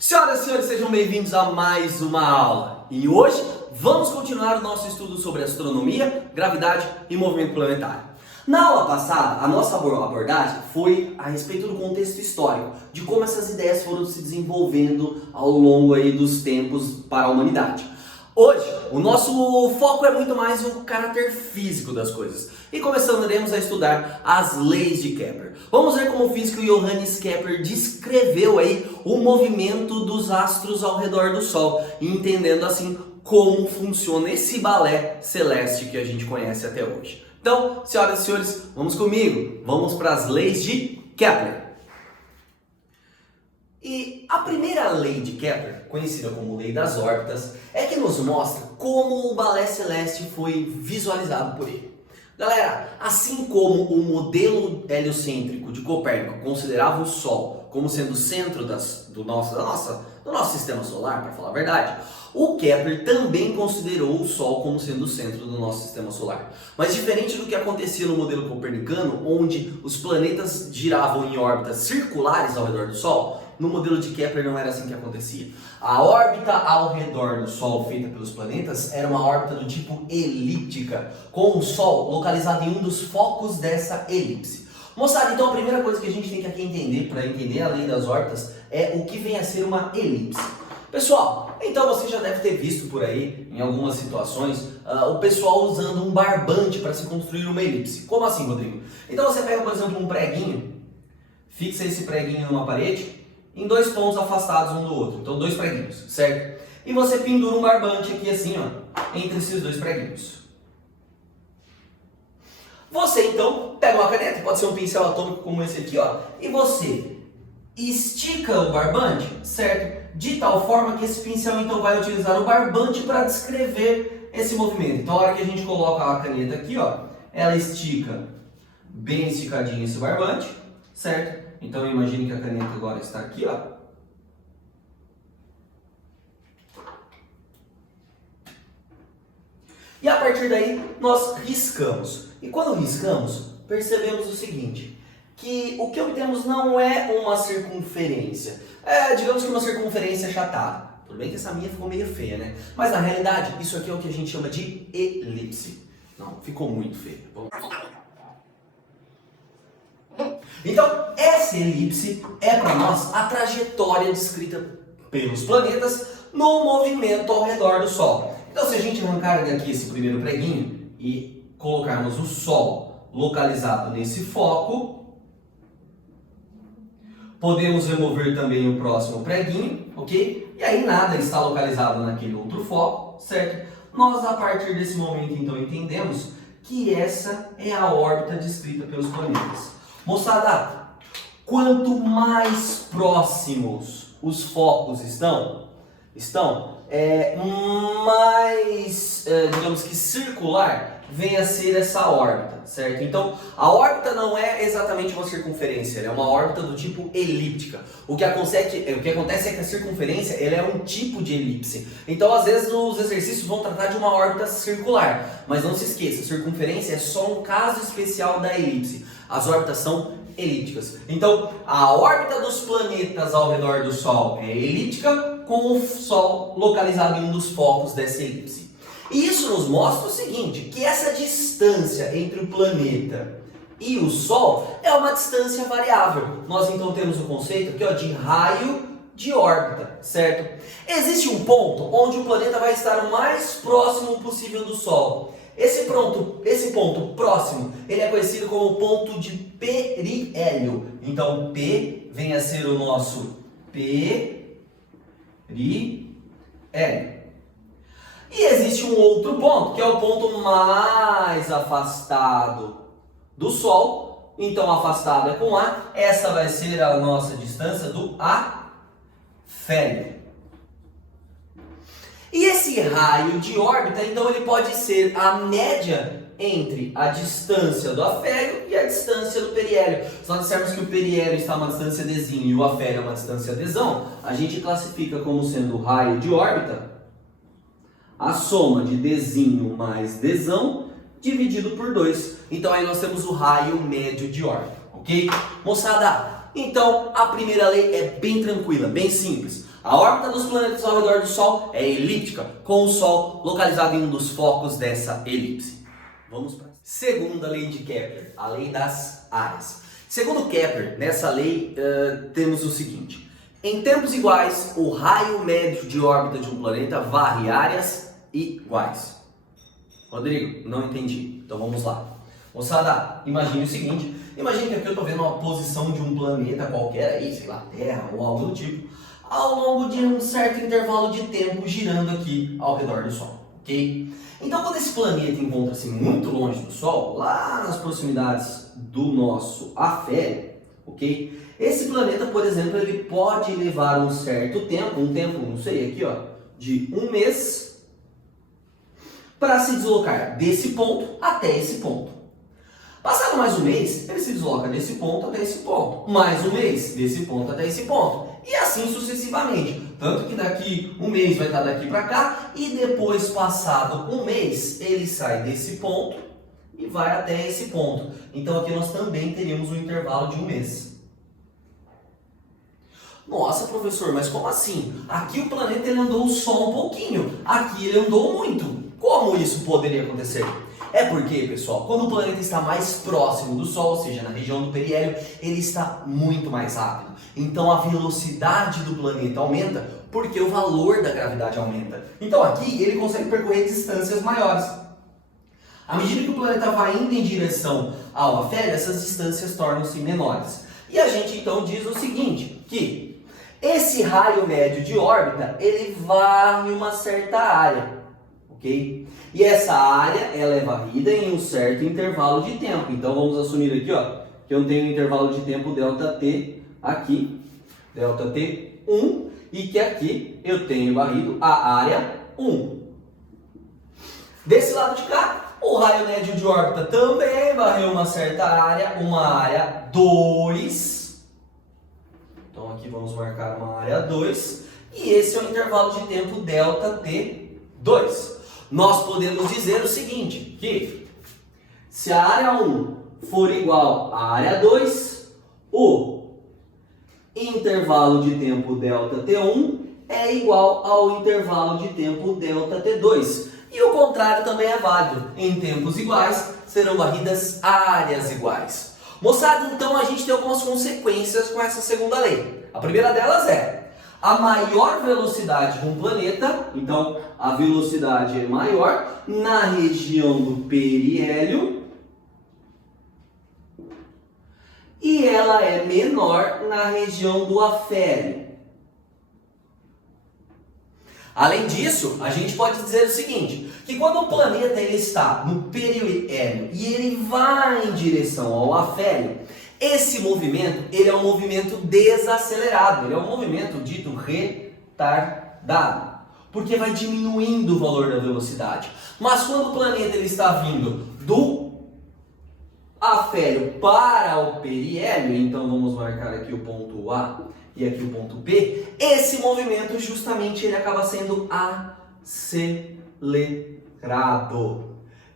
Senhoras e senhores, sejam bem-vindos a mais uma aula. E hoje vamos continuar o nosso estudo sobre astronomia, gravidade e movimento planetário. Na aula passada, a nossa abordagem foi a respeito do contexto histórico, de como essas ideias foram se desenvolvendo ao longo dos tempos para a humanidade. Hoje, o nosso foco é muito mais o caráter físico das coisas. E começaremos a estudar as leis de Kepler. Vamos ver como o físico Johannes Kepler descreveu o movimento dos astros ao redor do Sol, entendendo assim como funciona esse balé celeste que a gente conhece até hoje. Então, senhoras e senhores, vamos comigo. Vamos para as leis de Kepler. E a primeira lei de Kepler, conhecida como lei das órbitas, é que nos mostra como o balé celeste foi visualizado por ele. Galera, assim como o modelo heliocêntrico de Copérnico considerava o Sol como sendo o centro do nosso sistema solar, para falar a verdade, o Kepler também considerou o Sol como sendo o centro do nosso sistema solar. Mas diferente do que acontecia no modelo copernicano, onde os planetas giravam em órbitas circulares ao redor do Sol, no modelo de Kepler não era assim que acontecia. A órbita ao redor do Sol feita pelos planetas era uma órbita do tipo elíptica, com o Sol localizado em um dos focos dessa elipse. Moçada, então a primeira coisa que a gente tem que aqui entender, para entender a lei das órbitas, é o que vem a ser uma elipse. Pessoal, então você já deve ter visto por aí, em algumas situações, o pessoal usando um barbante para se construir uma elipse. Como assim, Rodrigo? Então você pega, por exemplo, um preguinho, fixa esse preguinho numa parede, em dois pontos afastados um do outro, então dois preguinhos, certo? E você pendura um barbante aqui assim, ó, entre esses dois preguinhos. Você então pega uma caneta, pode ser um pincel atômico como esse aqui, ó, e você estica o barbante, certo? De tal forma que esse pincel então vai utilizar o barbante para descrever esse movimento. Então a hora que a gente coloca a caneta aqui, ó, ela estica bem esticadinho esse barbante, certo? Então imagine que a caneta agora está aqui, ó. E a partir daí nós riscamos. E quando riscamos, percebemos o seguinte, que o que obtemos não é uma circunferência. Digamos que uma circunferência achatada. Tudo bem que essa minha ficou meio feia, né? Mas na realidade, isso aqui é o que a gente chama de elipse. Não, ficou muito feio. Então, essa elipse é para nós a trajetória descrita pelos planetas no movimento ao redor do Sol. Então, se a gente arrancar daqui esse primeiro preguinho e colocarmos o Sol localizado nesse foco, podemos remover também o próximo preguinho, ok? E aí nada está localizado naquele outro foco, certo? Nós, a partir desse momento, então, entendemos que essa é a órbita descrita pelos planetas. Moçada, quanto mais próximos os focos estão mais, digamos que circular vem a ser essa órbita, certo? Então, a órbita não é exatamente uma circunferência, ela é uma órbita do tipo elíptica. O que acontece é que a circunferência ela é um tipo de elipse. Então, às vezes, os exercícios vão tratar de uma órbita circular. Mas não se esqueça, a circunferência é só um caso especial da elipse. As órbitas são elípticas. Então, a órbita dos planetas ao redor do Sol é elíptica, com o Sol localizado em um dos focos dessa elipse. E isso nos mostra o seguinte, que essa distância entre o planeta e o Sol é uma distância variável. Nós então temos o conceito aqui, ó, de raio de órbita, certo? Existe um ponto onde o planeta vai estar o mais próximo possível do Sol. Esse ponto próximo, ele é conhecido como ponto de periélio. Então, P vem a ser o nosso periélio. E existe um outro ponto, que é o ponto mais afastado do Sol. Então, afastado é com A. Essa vai ser a nossa distância do afélio. E esse raio de órbita, então, ele pode ser a média entre a distância do afélio e a distância do periélio. Se nós dissermos que o periélio está a uma distância dzinho e o afélio a uma distância dzão, a gente classifica como sendo o raio de órbita a soma de dzinho mais dzão dividido por 2. Então aí nós temos o raio médio de órbita, ok? Moçada, então a primeira lei é bem tranquila, bem simples. A órbita dos planetas ao redor do Sol é elíptica, com o Sol localizado em um dos focos dessa elipse. Vamos para a segunda lei de Kepler, a lei das áreas. Segundo Kepler, nessa lei temos o seguinte: em tempos iguais, o raio médio de órbita de um planeta varre áreas iguais. Rodrigo, não entendi. Então vamos lá. Moçada, imagine o seguinte: imagine que aqui eu estou vendo uma posição de um planeta qualquer aí, sei lá, Terra ou algo do tipo, ao longo de um certo intervalo de tempo girando aqui ao redor do Sol, ok? Então quando esse planeta encontra-se muito longe do Sol, lá nas proximidades do nosso afélio, ok? Esse planeta, por exemplo, ele pode levar um certo tempo, não sei, aqui ó, de um mês, para se deslocar desse ponto até esse ponto. Passado mais um mês, ele se desloca desse ponto até esse ponto. Mais um mês, desse ponto até esse ponto. E assim sucessivamente. Tanto que daqui um mês vai estar daqui para cá e depois, passado um mês, ele sai desse ponto e vai até esse ponto. Então aqui nós também teríamos um intervalo de um mês. Nossa, professor, mas como assim? Aqui o planeta ele andou só um pouquinho, aqui ele andou muito. Como isso poderia acontecer? É porque, pessoal, quando o planeta está mais próximo do Sol, ou seja, na região do periélio, ele está muito mais rápido. Então a velocidade do planeta aumenta porque o valor da gravidade aumenta. Então aqui ele consegue percorrer distâncias maiores. À medida que o planeta vai indo em direção ao afélio, essas distâncias tornam-se menores. E a gente então diz o seguinte, que esse raio médio de órbita, ele varre uma certa área. Ok? E essa área ela é varrida em um certo intervalo de tempo. Então vamos assumir aqui ó, que eu tenho um intervalo de tempo ΔT aqui, ΔT1, e que aqui eu tenho varrido a área 1. Desse lado de cá, o raio médio de órbita também varreu uma certa área, uma área 2. Então aqui vamos marcar uma área 2. E esse é o intervalo de tempo ΔT2. Nós podemos dizer o seguinte, que se a área 1 for igual à área 2, o intervalo de tempo ΔT1 é igual ao intervalo de tempo ΔT2. E o contrário também é válido. Em tempos iguais, serão varridas áreas iguais. Moçada, então a gente tem algumas consequências com essa segunda lei. A primeira delas é a maior velocidade de um planeta, então a velocidade é maior na região do periélio e ela é menor na região do afélio. Além disso, a gente pode dizer o seguinte, que quando o planeta ele está no periélio e ele vai em direção ao afélio, esse movimento, ele é um movimento desacelerado, ele é um movimento dito retardado, porque vai diminuindo o valor da velocidade. Mas quando o planeta ele está vindo do afélio para o periélio, então vamos marcar aqui o ponto A e aqui o ponto B, esse movimento justamente ele acaba sendo acelerado.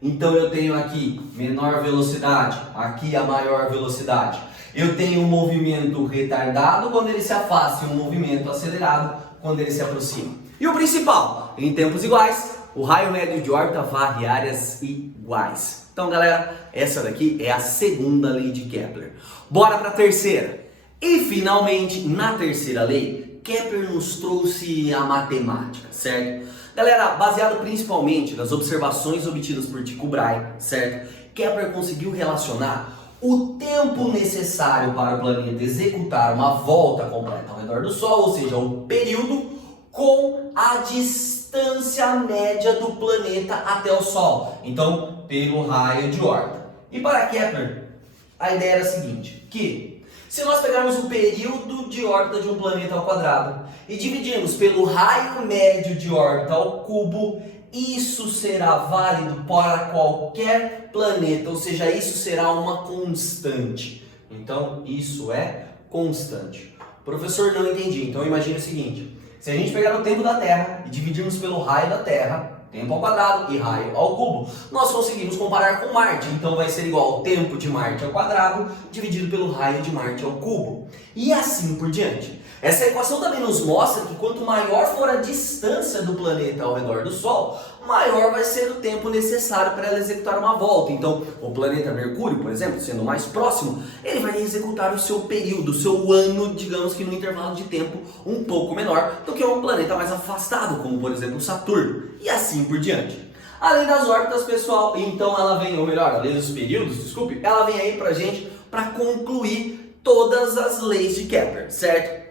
Então eu tenho aqui menor velocidade, aqui a maior velocidade. Eu tenho um movimento retardado quando ele se afasta e um movimento acelerado quando ele se aproxima. E o principal, em tempos iguais, o raio médio de órbita varre áreas iguais. Então galera, essa daqui é a segunda lei de Kepler. Bora para a terceira. E finalmente, na terceira lei, Kepler nos trouxe a matemática, certo? Galera, baseado principalmente nas observações obtidas por Tycho Brahe, certo? Kepler conseguiu relacionar o tempo necessário para o planeta executar uma volta completa ao redor do Sol, ou seja, o período, com a distância média do planeta até o Sol. Então, pelo raio de órbita. E para Kepler, a ideia era a seguinte, que se nós pegarmos o período de órbita de um planeta ao quadrado e dividirmos pelo raio médio de órbita ao cubo, isso será válido para qualquer planeta, ou seja, isso será uma constante. Então, isso é constante. Professor, não entendi. Então, imagine o seguinte, se a gente pegar o tempo da Terra e dividirmos pelo raio da Terra, tempo ao quadrado e raio ao cubo, nós conseguimos comparar com Marte. Então vai ser igual ao tempo de Marte ao quadrado dividido pelo raio de Marte ao cubo. E assim por diante. Essa equação também nos mostra que quanto maior for a distância do planeta ao redor do Sol, maior vai ser o tempo necessário para ela executar uma volta. Então, o planeta Mercúrio, por exemplo, sendo mais próximo, ele vai executar o seu período, o seu ano, digamos que no intervalo de tempo um pouco menor do que um planeta mais afastado, como por exemplo Saturno, e assim por diante. Além das órbitas, pessoal, então ela vem, ou melhor, além dos períodos, desculpe, ela vem aí pra gente para concluir todas as leis de Kepler, certo?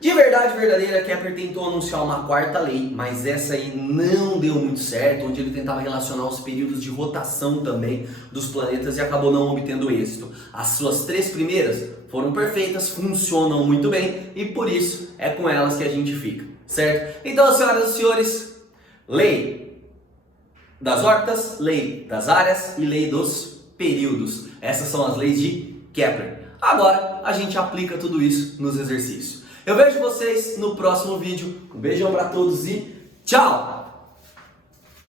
De verdade verdadeira, Kepler tentou anunciar uma quarta lei, mas essa aí não deu muito certo, onde ele tentava relacionar os períodos de rotação também dos planetas e acabou não obtendo êxito. As suas 3 primeiras foram perfeitas, funcionam muito bem e por isso é com elas que a gente fica, certo? Então, senhoras e senhores, lei das órbitas, lei das áreas e lei dos períodos. Essas são as leis de Kepler. Agora a gente aplica tudo isso nos exercícios. Eu vejo vocês no próximo vídeo. Um beijão para todos e tchau!